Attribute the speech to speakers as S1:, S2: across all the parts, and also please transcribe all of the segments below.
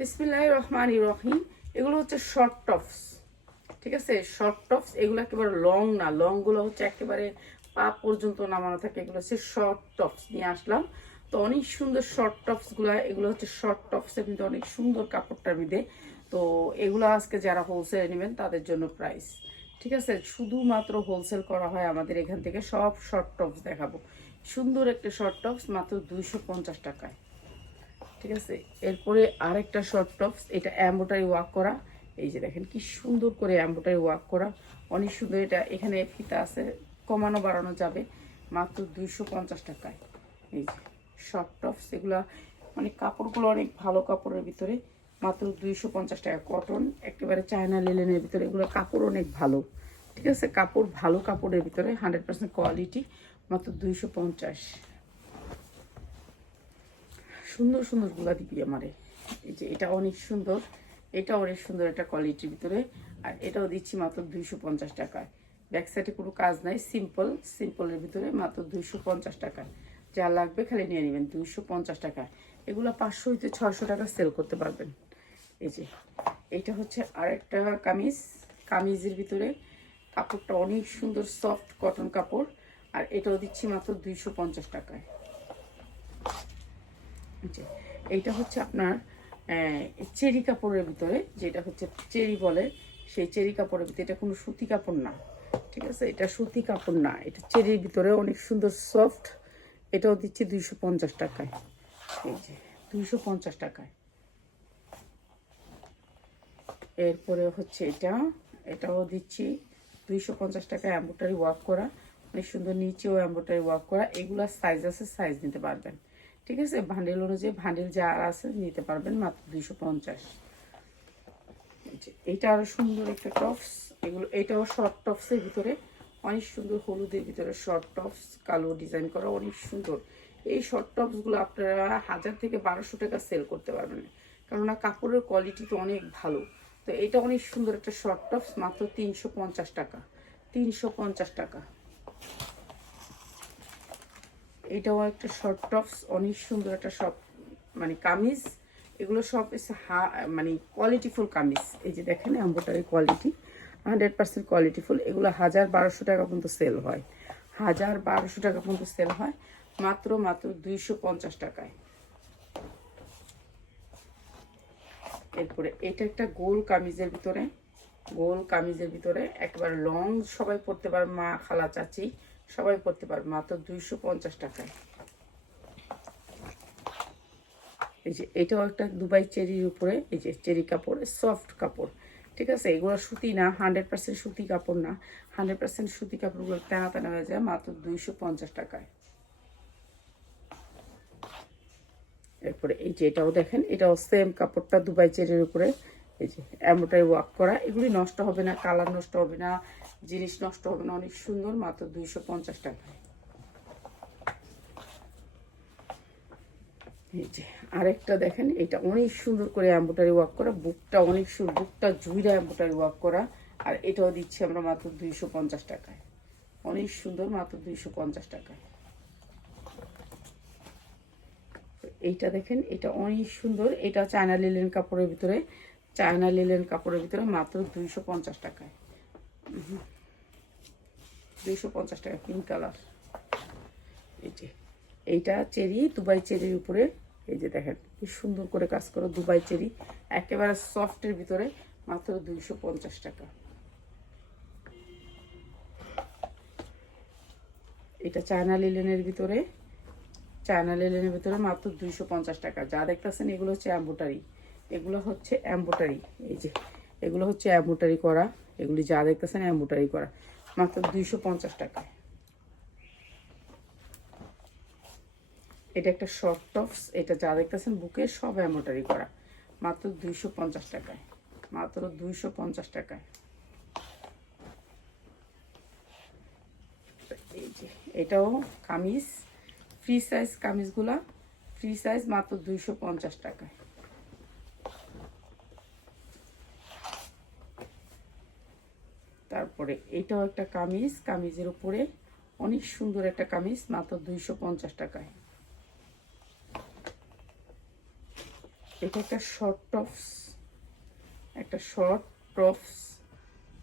S1: বিসমিল্লাহ রহমান রহিম। এগুলো হচ্ছে শর্ট টপস ঠিক আছে? শর্ট টপস এগুলো একেবারে লং না। লংগুলো হচ্ছে একেবারে পা পর্যন্ত নামানো থাকে। এগুলো হচ্ছে শর্ট টপস নিয়ে আসলাম। তো অনেক সুন্দর শর্ট টপসগুলো এগুলো হচ্ছে শর্ট টপসের মধ্যে অনেক সুন্দর কাপড়টার মধ্যে তো এগুলো আজকে যারা হোলসেলে নেবেন, তাদের জন্য প্রাইস ঠিক আছে? শুধুমাত্র হোলসেল করা হয় আমাদের এখান থেকে। সব শর্ট টপস দেখাবো। সুন্দর একটা শর্ট টপস মাত্র দুইশো পঞ্চাশ টাকায়। ঠিক আছে? এরপরে আরেকটা শর্ট টপস এটা অ্যাম্বোটারি ওয়াক করা। এই যে দেখেন কি সুন্দর করে অ্যাম্বোটারি ওয়াক করা। অনেক সুন্দর, এটা এখানে ফিতা আছে, কমানো বাড়ানো যাবে মাত্র দুইশো পঞ্চাশ টাকায়। এই যে শর্ট টপস এগুলা মানে কাপড়গুলো অনেক ভালো কাপড়ের ভিতরে, মাত্র দুইশো পঞ্চাশ টাকা। কটন একেবারে চায়না লিলেনের ভিতরে এগুলো কাপড় অনেক ভালো। ঠিক আছে? কাপড় ভালো কাপড়ের ভিতরে হান্ড্রেড পার্সেন্ট কোয়ালিটি মাত্র দুইশো পঞ্চাশ। সুন্দর সুন্দরগুলা দিবি আমারে এই যে, এটা অনেক সুন্দর। এটা অনেক সুন্দর একটা কোয়ালিটির ভিতরে। আর এটাও দিচ্ছি মাত্র দুইশো পঞ্চাশ টাকায়। ব্যাক সাইডে কোনো কাজ নাই সিম্পল সিম্পলের ভিতরে মাত্র দুইশো পঞ্চাশ টাকা। যা লাগবে খালি নিয়ে নেবেন, দুইশো পঞ্চাশ টাকা। এগুলো পাঁচশো হইতে ছয়শো টাকা সেল করতে পারবেন। এই যে, এটা হচ্ছে আরেকটা কামিজ। কামিজের ভিতরে কাপড়টা অনেক সুন্দর সফট কটন কাপড়। আর এটাও দিচ্ছি মাত্র দুইশো পঞ্চাশ টাকায়। যে, এইটা হচ্ছে আপনার চেরি কাপড়ের ভিতরে যেটা হচ্ছে চেরি বলে, সেই চেরি কাপড়ের ভিতরে, এটা কোনো সুতি কাপড় না, ঠিক আছে? এটা সুতি কাপড় না, এটা চেরির ভিতরে অনেক সুন্দর সফট, এটাও দিচ্ছি দুইশো পঞ্চাশ টাকায়। এই যে, দুইশো পঞ্চাশ টাকায়। এরপরে হচ্ছে এটা, এটাও দিচ্ছি দুইশো পঞ্চাশ টাকায় অ্যাম্বোটারি ওয়ার্ক করা, অনেক সুন্দর নিচেও অ্যাম্বোটারি ওয়ার্ক করা এগুলো সাইজ আছে সাইজ নিতে পারবেন। ঠিক আছে? ভান্ডেল অনুযায়ী ভান্ডেল যা আছে নিতে পারবেন মাত্র দুইশো পঞ্চাশ। এটা আরও সুন্দর একটা টপস এগুলো, এটাও শর্ট টপসের ভিতরে। অনেক সুন্দর হলুদের ভিতরে শর্ট টপস কালো ডিজাইন করা অনেক সুন্দর। এই শর্ট টপসগুলো আপনারা হাজার থেকে বারোশো টাকা সেল করতে পারবেন। কেননা কাপড়ের কোয়ালিটি তো অনেক ভালো। তো এটা অনেক সুন্দর একটা শর্ট টপস মাত্র তিনশো পঞ্চাশ টাকা। তিনশো পঞ্চাশ টাকা। এটাও একটা শর্ট টপস অনেক সুন্দর একটা সব মানে কামিজ। এগুলো সব হা মানে কোয়ালিটিফুল কামিজ। এই যে দেখেন এম্বোটারি কোয়ালিটি হান্ড্রেড পার্সেন্ট কোয়ালিটিফুল এগুলো হাজার বারোশো টাকা পর্যন্ত সেল হয়। হাজার বারোশো টাকা পর্যন্ত সেল হয়, মাত্র মাত্র দুইশো পঞ্চাশ টাকায়। এরপরে এটা একটা গোল কামিজের ভিতরে, গোল কামিজের ভিতরে একবার লং সবাই পড়তে পারে, মা, খালা, চাচি। সবাই পড়তে পারবে, মাত্র দুইশো পঞ্চাশ টাকায়। এই যে এটাও একটা দুবাই চেরির উপরে, এই যে চেরি কাপড় সফট কাপড়, ঠিক আছে? এগুলো সুতি না, হান্ড্রেড পার্সেন্ট সুতি কাপড় না। হান্ড্রেড পার্সেন্ট সুতি কাপড়গুলো টানা টানা হয়ে যায়, মাত্র দুইশো পঞ্চাশ টাকায়। এরপরে এই যে এটাও দেখেন, এটাও সেম কাপড়টা দুবাই চেরির উপরে। এই যে এমনটাই ওয়াক করা, এগুলি নষ্ট হবে না কালার নষ্ট হবে না জিনিস নষ্ট হবে না, অনেক সুন্দর, মাত্র দুইশো পঞ্চাশ টাকায় আরেকটা দেখেন, এটা অনেক সুন্দর করে এম্বোটারি ওয়ার্ক করা, বুকটা অনেক সুন্দর, বুকটা জুইরা এম্বোটারি ওয়ার্ক করা, আর এটাও দিচ্ছি আমরা মাত্র দুইশো পঞ্চাশ টাকায়। অনেক সুন্দর, মাত্র দুইশো পঞ্চাশ টাকায়। এইটা দেখেন, এটা অনেক সুন্দর, এটা চায়না লিলেন কাপড়ের ভিতরে চায়না লিলেন কাপড়ের ভিতরে মাত্র দুইশো পঞ্চাশ টাকায়। দুইশো পঞ্চাশ টাকা পিঙ্ক কালার এই যে, এইটা চেরি, দুবাই চেরির উপরে। এই যে দেখেন, কি সুন্দর করে কাজ করো দুবাই চেরি। একেবারে সফটের ভিতরে মাত্র দুইশো পঞ্চাশ টাকা। এটা চায়না লিলেনের ভিতরে। চায়না লিলেনের ভিতরে মাত্র দুইশো পঞ্চাশ টাকা। যা দেখতেছেন, এগুলো হচ্ছে অ্যাম্বোটারি এগুলো হচ্ছে অ্যাম্বোটারি এই যে, এগুলো হচ্ছে অ্যাম্বোটারি করা। এগুলি যা দেখতেছেন অ্যাম্বোটারি করা। মাত্র দুইশো পঞ্চাশ টাকায়। এটা একটা শর্ট টপস এটা যা দেখতেছেন বুকে সব অ্যাম্বোটারি করা। মাত্র দুইশো পঞ্চাশ টাকায়। মাত্র দুইশো পঞ্চাশ টাকায়। এই যে, এটাও কামিজ। ফ্রি সাইজ কামিজগুলা। ফ্রি সাইজ মাত্র দুইশো পঞ্চাশ টাকায়। তারপরে এটাও একটা কামিজ, কামিজের উপরে অনেক সুন্দর একটা কামিজ, মাত্র দুইশো পঞ্চাশ টাকায়। এটা একটা শর্ট টপস একটা শর্ট টপস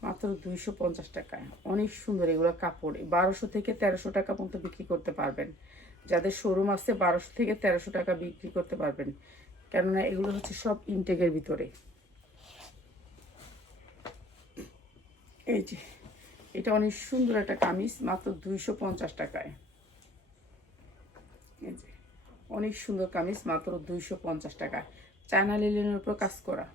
S1: মাত্র দুইশো পঞ্চাশ টাকায়। অনেক সুন্দর এগুলো কাপড়। বারোশো থেকে তেরোশো টাকা পর্যন্ত বিক্রি করতে পারবেন। যাদের শোরুম আছে, বারোশো থেকে তেরোশো টাকা বিক্রি করতে পারবেন। কেননা এগুলো হচ্ছে সব ইনটেকের ভিতরে। এই যে, এটা অনেক সুন্দর একটা কামিজ, মাত্র দুইশো পঞ্চাশ টাকায়। এই যে, অনেক সুন্দর কামিজ, মাত্র দুইশো পঞ্চাশ টাকা চায়না লিলেনের উপর কাজ করা।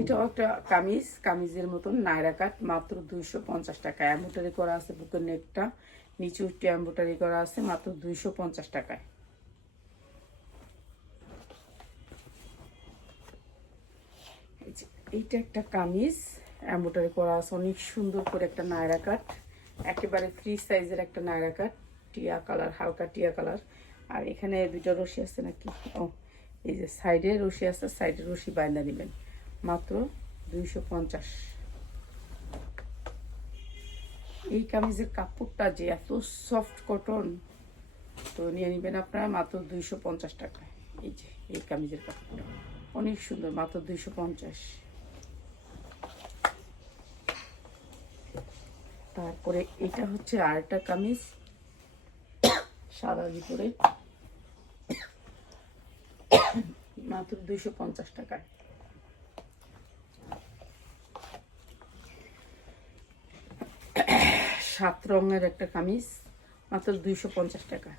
S1: এটাও একটা কামিজ, কামিজের মতন নায়রা কাট, মাত্র দুইশো পঞ্চাশ টাকা অ্যাম্বোটারি করা আছে বুকের নেকটা নিচু উঠে অ্যাম্বোটারি করা আছে, মাত্র দুইশো পঞ্চাশ টাকায় এই যে, এইটা একটা কামিজ, অ্যাম্বোটারি করা আছে, অনেক সুন্দর করে একটা নায়রা কাট, একেবারে ফ্রি সাইজের একটা নায়রা কাট, টিয়া কালার, হালকা টিয়া কালার। আর এখানে দুটো রশি আছে নাকি? ও, এই যে সাইডে রশি আছে, সাইডে রশি বাইন্দা নেবেন। মাত্র দুইশো পঞ্চাশ। এই কামিজের কাপড়টা যে এত সফট কটন তো নিয়ে নেবেন আপনারা মাত্র দুইশো পঞ্চাশ টাকায়। এই যে, এই কামিজের কাপড়টা। অনেক সুন্দর, মাত্র দুইশো পঞ্চাশ। তারপরে এটা হচ্ছে আরেকটা কামিজ। সাদার ভিতরে মাত্র দুইশো পঞ্চাশ টাকায়। সাত রঙের একটা কামিজ, মাত্র দুইশো পঞ্চাশ টাকা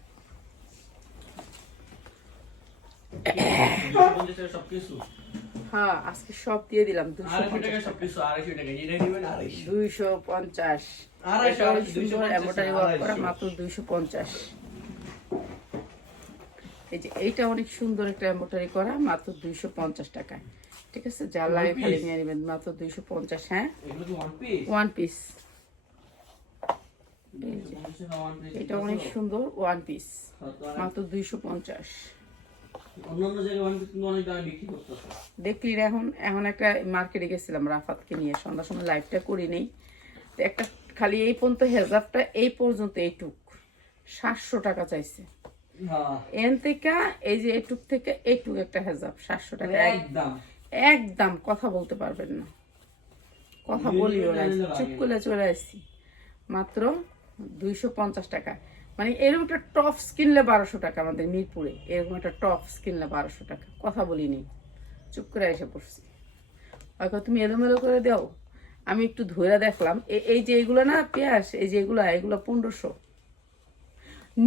S1: হ্যাঁ আজকে সব দিয়ে দিলাম দুইশো পঞ্চাশ টাকা
S2: টাকা।
S1: মাত্র দুইশো পঞ্চাশ। এই যে এইটা অনেক সুন্দর একটা এমব্রয়ডারি করা মাত্র দুইশো পঞ্চাশ টাকায়। ঠিক আছে? যার লাগে খালি নিয়ে নেবেন মাত্র দুইশো পঞ্চাশ হ্যাঁ?
S2: ওয়ান পিস
S1: ওয়ান পিস এটা অনেক সুন্দর ওয়ান পিস মাত্র দুইশো পঞ্চাশ।
S2: অন্যান্য জায়গায় কিন্তু অনেক দামে বিক্রি করতেছে।
S1: দেখলি এখন এখন একটা মার্কেটে গেছিলাম রাফাতকে নিয়ে সন্ধ্যার সময় লাইভটা করি নেই। তো একটা খালি এই পর্যন্ত হেজাবটা এই পর্যন্ত এইটুক। সাতশো টাকা চাইছে।
S2: হ্যাঁ।
S1: এন থেকে এই যে এইটুক থেকে এইটুক একটা হেজাব সাতশো টাকা। এক-
S2: একদম
S1: একদম কথা বলতে পারবেন না। কথা
S2: লাগে।
S1: চুপ করে চলে আসছি মাত্র দুইশো পঞ্চাশ টাকা। মানে এরকম একটা টপস কিনলে বারোশো টাকা আমাদের মিরপুরে, এরকম একটা টপস কিনলে বারোশো টাকা। কথা বলিনি। চুপ করে এসে পড়ছি হয়তো তুমি এলোমেলো করে দাও। আমি একটু ধরে দেখলাম এই যে এগুলো না, পেঁয়াজ, এই যে এগুলো এগুলো পনেরোশো।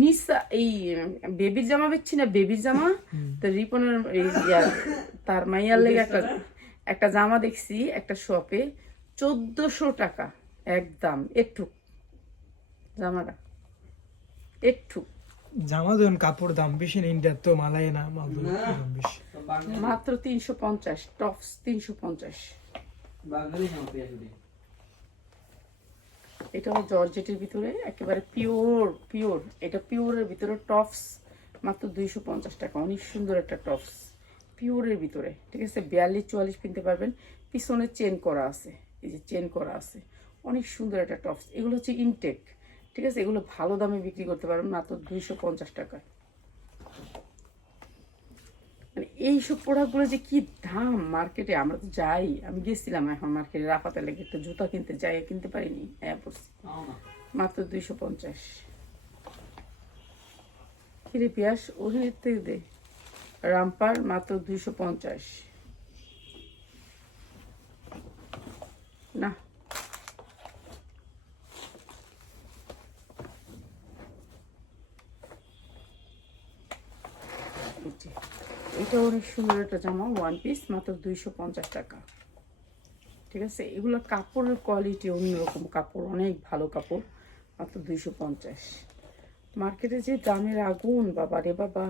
S1: নিসা, এই, বেবির জামা বেচছি না? বেবির জামা? তো রিপনের তার মাইয়ার লেগে একটা একটা জামা দেখছি, একটা শপে চোদ্দশো টাকা, একদম, একটু। জামাটা। একটু।
S3: জামা ধরুন কাপড় দাম বেশি না ইন্ডিয়ার তো মালাই না দাম বেশি।
S1: মাত্র তিনশো পঞ্চাশ টপস তিনশো পঞ্চাশ। এটা হলো জর্জেটের ভিতরে একেবারে পিওর পিওর। এটা পিওরের ভিতরে টপস মাত্র দুইশো পঞ্চাশ টাকা অনেক সুন্দর একটা টপস। পিওরের ভিতরে ঠিক আছে? বিয়াল্লিশ চুয়াল্লিশ কিনতে পারবেন। পিছনে চেন করা আছে এই যে চেন করা আছে। অনেক সুন্দর একটা টপস। এগুলো হচ্ছে ইনটেক ঠিক আছে এগুলো ভালো দামে বিক্রি করতে পারবেন মাত্র দুইশো পঞ্চাশ টাকায় মানে এইসব প্রোডাক্টগুলো যে কি দাম মার্কেটে আমরা তো যাই। আমি গেছিলাম এখন মার্কেটে রাফাতে লেগে একটা জুতা কিনতে যাই কিনতে পারিনি হ্যাঁ পড়ছি। মাত্র দুইশো পঞ্চাশ। কিরে পিয়াস ওখানে থেকে দে। রামপার মাত্র দুইশো পঞ্চাশ। না এই যে, এটা অনেক সুন্দর একটা জামা ওয়ান পিস মাত্র দুইশো পঞ্চাশ টাকা। ঠিক আছে? এগুলো কাপড়ের কোয়ালিটি অন্যরকম কাপড়, অনেক ভালো কাপড়, মাত্র দুইশো পঞ্চাশ। মার্কেটে যে দামের আগুন, বাবা রে বাবা।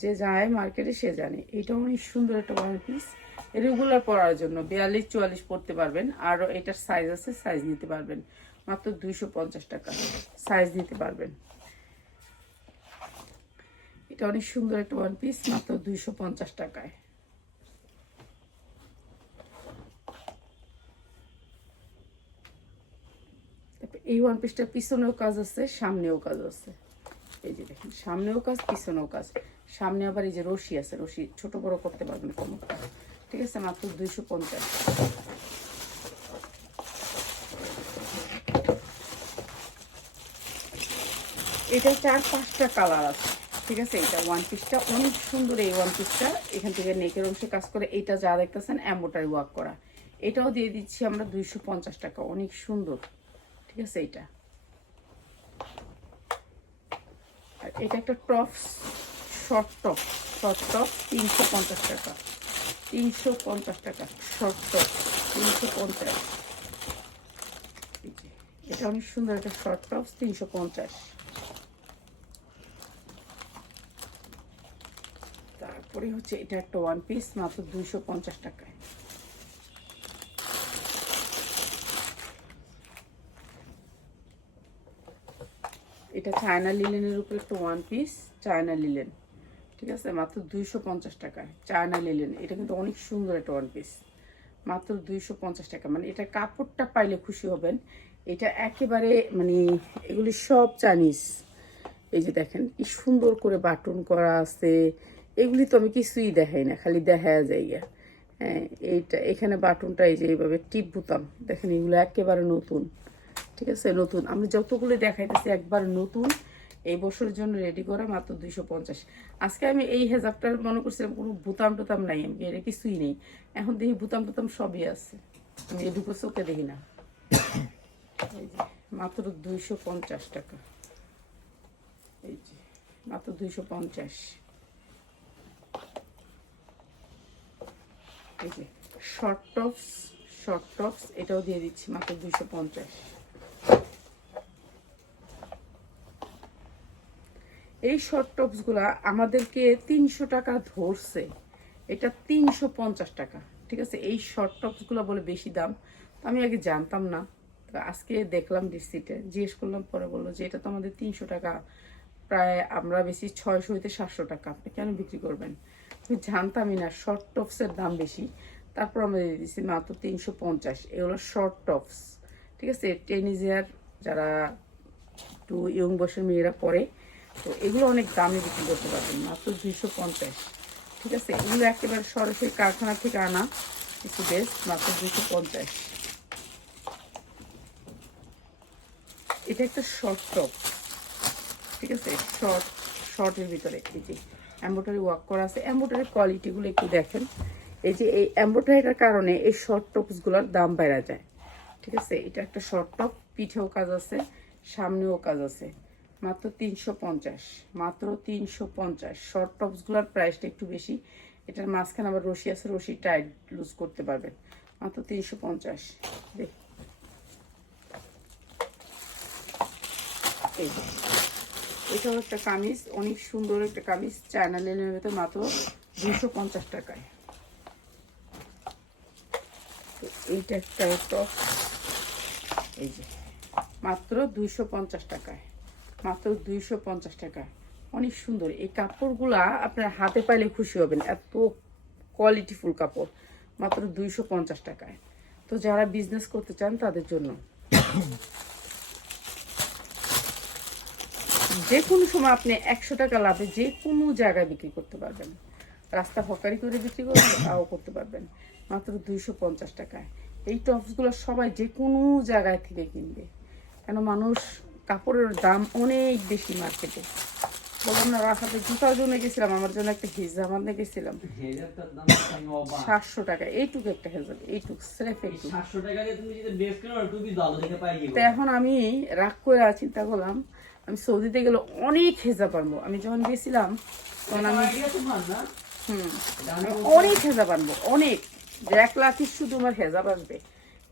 S1: যে যায় মার্কেটে, সে জানে। এটা অনেক সুন্দর একটা ওয়ান পিস রেগুলার পরার জন্য, বিয়াল্লিশ, চুয়াল্লিশ পরতে পারবেন। আর এটার সাইজ আছে সাইজ নিতে পারবেন। মাত্র দুইশো পঞ্চাশ টাকা সাইজ নিতে পারবেন। এটা অনেক সুন্দর একটা ওয়ান পিস মাত্র দুইশো পঞ্চাশ টাকায়। এই ওয়ান পিসটার পিছনেও কাজ আছে, সামনেও কাজ আছে। এই যে দেখেন, সামনেও কাজ, পিছনেও কাজ। সামনে আবার এই যে রশি আছে, রশি ছোট বড় করতে পারবেন কোমরটা ঠিক আছে, মাত্র দুইশো পঞ্চাশ। এটা চার পাঁচটা কালার আছে। ঠিক আছে এটা ওয়ান পিসটা অনেক সুন্দর এই ওয়ান পিসটা এখান থেকে নেকের অংশে কাজ করে এটা যা দেখতেছেন অ্যাম্বোটারি ওয়ার্ক করা। এটাও দিয়ে দিচ্ছি আমরা দুইশো পঞ্চাশ টাকা। অনেক সুন্দর। ঠিক আছে এটা আর এটা একটা top short top short top তিনশো পঞ্চাশ টাকা। তিনশো পঞ্চাশ টাকা শর্ট টপ তিনশো পঞ্চাশ। এটা অনেক সুন্দর একটা শর্ট টপ তিনশো পঞ্চাশ। তারপরে হচ্ছে এটা একটা ওয়ান পিস মাত্র দুইশো পঞ্চাশ টাকায়। এটা চায়না লিলেনের উপর একটা ওয়ান পিস চায়না লিলেন ঠিক আছে? মাত্র দুইশো পঞ্চাশ টাকায় চায়না লিলেন এটা কিন্তু অনেক সুন্দর একটা ওয়ান পিস মাত্র দুইশো পঞ্চাশ টাকা। মানে এটা কাপড়টা পাইলে খুশি হবেন। এটা একেবারে মানে এগুলি সব চাইনিজ এই যে দেখেন, কি সুন্দর করে বাটন করা আছে এগুলি তো আমি কিছুই দেখাই না, খালি দেখা যায়। হ্যাঁ এইটা, এখানে বাটনটা এই যে এইভাবে টিপ বুতাম, দেখেন এগুলো একেবারে নতুন, ঠিক আছে? নতুন। আমি যতগুলো দেখাইতেছি একবার নতুন, এই বছরের জন্য রেডি করা মাত্র দুইশো পঞ্চাশ। আজকে আমি এই হেজাবটা মনে করছিলাম কোনো বুতাম টুতাম নাই, আমি এর কিছুই নেই। এখন দেখি বুতাম টুতাম সবই আছে। আমি এটুকু চোখে দেখি না। মাত্র দুইশো পঞ্চাশ টাকা। এই যে, মাত্র দুইশো পঞ্চাশ। এই শর্ট টপস শর্ট টপস এটাও দিয়ে দিচ্ছি মাত্র দুইশো পঞ্চাশ। এই শর্ট টপসগুলা আমাদেরকে তিনশো টাকা ধরছে। এটা তিনশো পঞ্চাশ টাকা, ঠিক আছে? এই শর্ট টপসগুলো বলে বেশি দাম। আমি আগে জানতাম না। তো আজকে দেখলাম রিসিটে জিজ্ঞেস করলাম, পরে বলল যে এটা তো আমাদের তিনশো টাকা প্রায় আমরা বেশি ছয়শো হইতে সাতশো টাকা। আপনি কেন বিক্রি করবেন? আমি জানতামই না শর্ট টপসের দাম বেশি। তারপর আমরা দিয়ে দিচ্ছি মাত্র তিনশো পঞ্চাশ। এগুলো শর্ট টপস ঠিক আছে? টেনিজিয়ার যারা একটু ইয়ং বয়সের মেয়েরা পরে, তো এগুলো অনেক দামে বিক্রি করতে পারবেন, মাত্র দুইশো পঞ্চাশ। ঠিক আছে? এগুলো একেবারে সরাসরি কারখানা থেকে আনা কিছু বেশ মাত্র দুইশো পঞ্চাশ। এটা একটা শর্ট টপ ঠিক আছে? শর্ট শর্টের ভিতরে এই যে এম্বোটারি ওয়ার্ক করা আছে। এম্বোটারি কোয়ালিটিগুলো একটু দেখেন। এই যে এই এম্বোটারিটার কারণে এই শর্ট টপসগুলোর দাম বেড়া যায়। ঠিক আছে? এটা একটা শর্ট টপ পিঠেও কাজ আছে, সামনেও কাজ আছে। মাত্র তিনশো পঞ্চাশ, মাত্র তিনশো পঞ্চাশ। শর্ট টপসগুলোর প্রাইসটা একটু বেশি। এটার মাঝখানে আবার রশি আছে, রশি টাইট লুজ করতে পারবেন। মাত্র তিনশো পঞ্চাশ। দেখ। এই এটাও একটা কামিজ, অনেক সুন্দর একটা কামিজ চায়না লেনের ভেতর মাত্র দুশো পঞ্চাশ টাকায়। এইটা একটা টপ এই যে, মাত্র দুইশো পঞ্চাশ টাকায়। মাত্র দুইশো পঞ্চাশ টাকায়। অনেক সুন্দর। এই কাপড়গুলা আপনার হাতে পাইলে খুশি হবেন। এত কোয়ালিটিফুল কাপড়। মাত্র দুইশো পঞ্চাশ টাকায়। তো যারা বিজনেস করতে চান তাদের জন্য। যে কোনো সময় আপনি একশো টাকা লাভে যে কোনো জায়গায় বিক্রি করতে পারবেন। রাস্তা হকারি করে বিক্রি করবেন তাও করতে পারবেন। মাত্র দুইশো পঞ্চাশ টাকায়। এই টপসগুলো সবাই যে কোনো জায়গায় থেকে কিনবে। কেন মানুষ কাপড়ের দাম অনেক বেশি মার্কেটে। বললাম না রাখাতে জুতার জন্য গেছিলাম আমার জন্য একটা হিজাব আনতে গেছিলাম। সাতশো টাকা এইটুকু একটা হেজাব এইটুক স্রেফ
S2: এই
S1: এইটুক।
S2: 700 টাকা দিয়ে তুমি যদি বেশ কেনো না, টুপি ভালো দেখে পাই কি
S1: তো এখন আমি রাগ করে চিন্তা করলাম আমি সৌদিতে গেলে অনেক হেজা আনব। আমি যখন গেছিলাম তখন আমি হুম। অনেক হেজা আনব অনেক। এক লাখই শুধু আমার হেজাব আসবে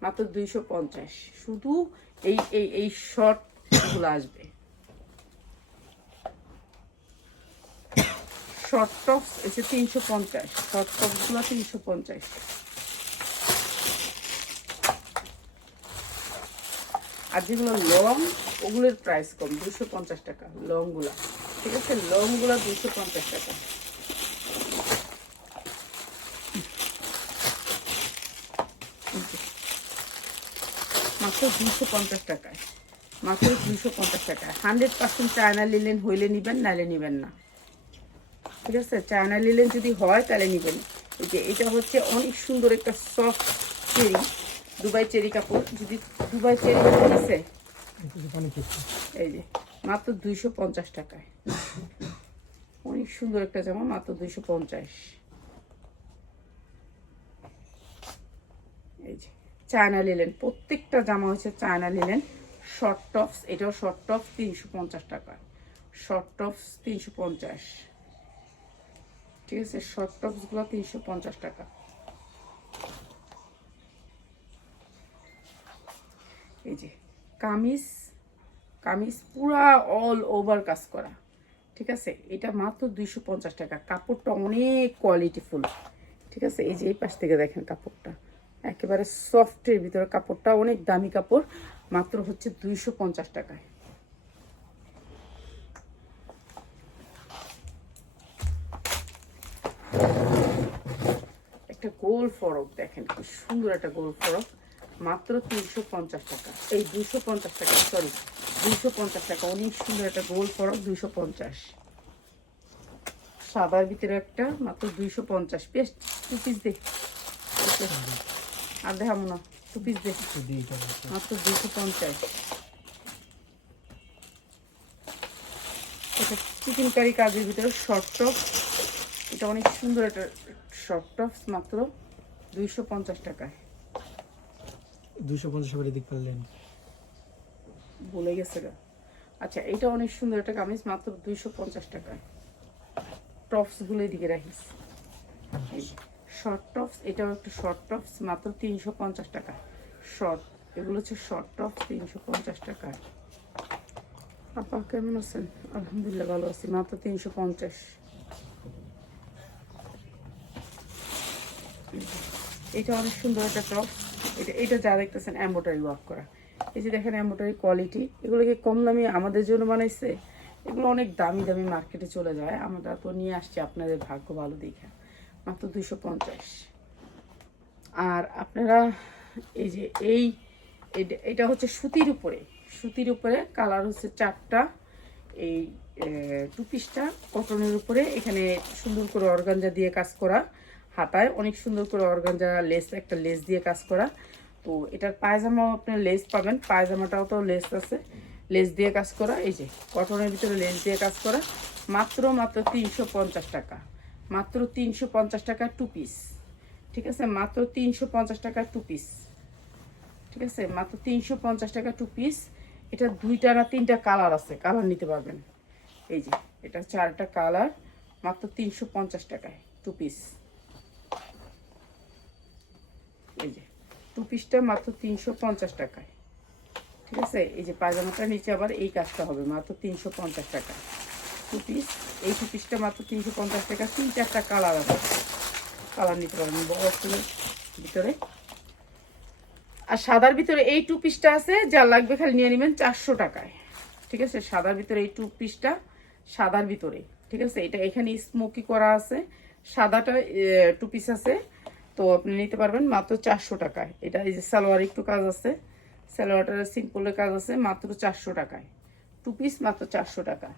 S1: মাত্র দুইশো পঞ্চাশ। শুধু এই এই এই শর্টগুলো আসবে। শর্ট টপস এসে তিনশো পঞ্চাশ। শর্ট টপসগুলো তিনশো পঞ্চাশ। আর যেগুলো লং, ওগুলোর প্রাইস কম, দুশো পঞ্চাশ টাকা লংগুলা ঠিক আছে? লংগুলা দুশো পঞ্চাশ টাকা। মাত্র দুশো পঞ্চাশ টাকায়। মাত্র দুশো পঞ্চাশ টাকায়। হান্ড্রেড পার্সেন্ট চায়না লিলেন হইলে নিবেন নাহলে নিবেন না। ঠিক আছে? চায়না লিলেন যদি হয়, তাহলে নিবেন। যে, এটা হচ্ছে অনেক সুন্দর একটা সফট চেরি দুবাই চেরি কাপড়, যদি দুবাই চেরি কাপড়
S3: খেয়েছি
S1: এই যে, মাত্র দুইশো পঞ্চাশ টাকায়। অনেক সুন্দর একটা জামা, মাত্র দুইশো পঞ্চাশ। এই যে, চায়না নিলেন প্রত্যেকটা জামা হচ্ছে চায়না নিলেন শর্ট টপস এটাও শর্ট টপস তিনশো পঞ্চাশ টাকা শর্ট টপস তিনশো পঞ্চাশ। ঠিক আছে শর্ট টপসগুলো তিনশো পঞ্চাশ টাকা। এই যে, কামিজ কামিজ পুরা অল ওভার কাজ করা। ঠিক আছে? এটা মাত্র দুইশো পঞ্চাশ টাকা। কাপড়টা অনেক কোয়ালিটিফুল ঠিক আছে? এই যে, এই পাশ থেকে দেখেন কাপড়টা। একেবারে সফটের ভিতরে কাপড়টা, অনেক দামি কাপড়। মাত্র হচ্ছে দুইশো পঞ্চাশ টাকায়। একটা গোল ফরক দেখেন, কি সুন্দর একটা গোল ফরক। মাত্র তিনশো পঞ্চাশ টাকা। এই দুশো পঞ্চাশ টাকা সরি দুশো পঞ্চাশ টাকা। অনেক সুন্দর একটা গোল ফরক দুইশো পঞ্চাশ। সাদার ভিতরে একটা মাত্র দুইশো পঞ্চাশ। বেশ টু পিস দে। আর দেখাবো না। টু পিস দে। মাত্র দুশো পঞ্চাশ। এটা চিকেন কারি কাজের ভিতরে শর্ট টপ এটা অনেক সুন্দর একটা শর্ট টপস মাত্র দুইশো পঞ্চাশ টাকায়।
S3: দুশো পঞ্চাশ করে দিক পারলেন।
S1: বলে গেছে আচ্ছা এটা অনেক সুন্দর একটা কামিজ, মাত্র দুইশো পঞ্চাশ টাকায় টপসগুলো এদিকে রাখিস। শর্ট টপস এটাও একটা শর্ট টপস মাত্র তিনশো পঞ্চাশ টাকা। শর্ট এগুলো হচ্ছে শর্ট টপস তিনশো পঞ্চাশ টাকা। আপা, কেমন আছেন? আলহামদুলিল্লাহ ভালো আছি, মাত্র তিনশো পঞ্চাশ। এটা অনেক সুন্দর একটা টপ এটা এটা যা দেখতেছেন এম্বোটারি ওয়ার্ক করা। এই যে দেখেন এম্বোটারি কোয়ালিটি এগুলো কি কম দামি আমাদের জন্য বানাইছে। এগুলো অনেক দামি দামি মার্কেটে চলে যায়। আমরা তো নিয়ে আসছি আপনাদের ভাগ্য ভালো দেখে। মাত্র দুইশো পঞ্চাশ। আর আপনারা এই যে এই এটা- হচ্ছে সুতির উপরে। সুতির উপরে কালার হচ্ছে চারটা। এই টু পিসটা কটনের উপরে। এখানে সুন্দর করে অর্গানজা দিয়ে কাজ করা। হাতায়। অনেক সুন্দর করে অর্গানজা লেস একটা লেস দিয়ে কাজ করা। তো এটার পায়জামাও আপনার লেস পাবেন। পায়জামাটাও তো লেস আছে। লেস দিয়ে কাজ করা। এই যে কটনের ভিতরে লেস দিয়ে কাজ করা। মাত্র মাত্র তিনশো পঞ্চাশ টাকা। মাত্র তিনশো পঞ্চাশ টাকা টু পিস ঠিক আছে? মাত্র তিনশো পঞ্চাশ টাকা টু পিস ঠিক আছে? মাত্র তিনশো পঞ্চাশ টাকা টু পিস এটা দুইটা না তিনটা কালার আছে। কালার নিতে পারবেন। এই যে, এটা চারটা কালার মাত্র তিনশো পঞ্চাশ টাকায় টু পিস এই যে টু পিসটা মাত্র তিনশো পঞ্চাশ টাকায়। ঠিক আছে? এই যে পায়জামাটার নিচে আবার এই কাজটা হবে, মাত্র তিনশো পঞ্চাশ টাকা টু পিস, এই টু পিসটা মাত্র তিনশো পঞ্চাশ টাকা তিন চারটা কালার আছে। কালার নিতে পারবেন বড় ভিতরে। আর সাদার ভিতরে এই টু পিসটা আছে যা লাগবে খালি নিয়ে নেবেন চারশো টাকায়। ঠিক আছে? সাদার ভিতরে এই টু পিসটা সাদার ভিতরে। ঠিক আছে? এটা এখানে স্মোকি করা আছে। সাদাটা টু পিস আছে। তো আপনি নিতে পারবেন মাত্র চারশো টাকায়। এটা এই যে সালোয়ার একটু কাজ আছে। সালোয়ারটার সিম্পলের কাজ আছে, মাত্র চারশো টাকায়। টু পিস মাত্র চারশো টাকা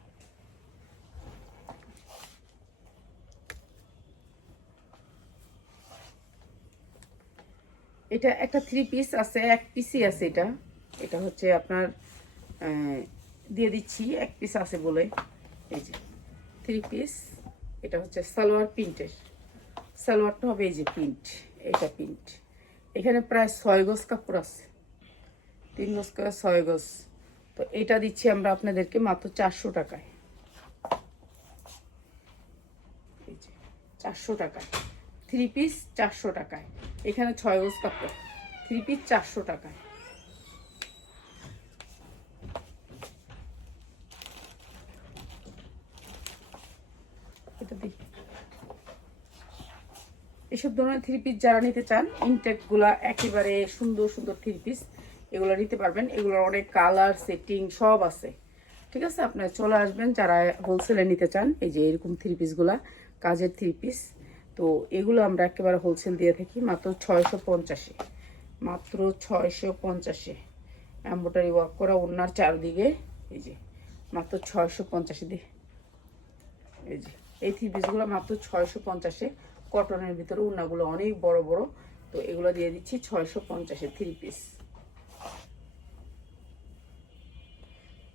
S1: এটা একটা থ্রি পিস আছে, এক পিসই আছে এটা। এটা হচ্ছে আপনার দিয়ে দিচ্ছি, এক পিস আছে বলে। এই যে থ্রি পিস এটা হচ্ছে সালোয়ার প্রিন্টের সালোয়ারটা হবে এই যে প্রিন্ট, এটা প্রিন্ট। এখানে প্রায় ছয় গজ কাপড় আছে। তিন গজ ছয় গজ। তো এটা দিচ্ছি আমরা আপনাদেরকে মাত্র চারশো টাকায়। চারশো টাকায়। থ্রি পিস চারশো টাকায়। এখানে ছয় গজ কাপড়। থ্রি পিস চারশো টাকায়। এটা দিই এসব ধরনের থ্রি পিস যারা নিতে চান ইনটেকগুলা একেবারে সুন্দর সুন্দর থ্রি পিস এগুলো নিতে পারবেন। এগুলোর অনেক কালার সেটিং সব আছে। ঠিক আছে? আপনারা চলে আসবেন যারা হোলসেলে নিতে চান, এই যে এরকম থ্রি পিসগুলা কাজের থ্রি পিস তো এগুলো আমরা একেবারে হোলসেল দিয়ে থাকি, মাত্র ছয়শো পঞ্চাশে। মাত্র ছয়শো পঞ্চাশে। এম্বোটারি ওয়ার্ক করা ওনার চারদিকে, এই যে, মাত্র ছয়শো পঞ্চাশে দিয়ে। এই যে, এই থ্রি পিসগুলো মাত্র ছয়শো পঞ্চাশে। কটনের ভিতরে উন্নাগুলো অনেক বড় বড়। তো এগুলো দিয়ে দিচ্ছি ছয়শো পঞ্চাশে থ্রি পিস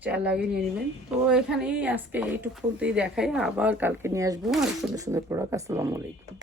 S1: চার লাগিয়ে নিয়ে নেবেন। তো এখানেই আজকে এইটুকু ফুলতেই দেখাই। আবার কালকে নিয়ে আসব। আর সুন্দর সুন্দর প্রোডাক্ট আসসালামু আলাইকুম।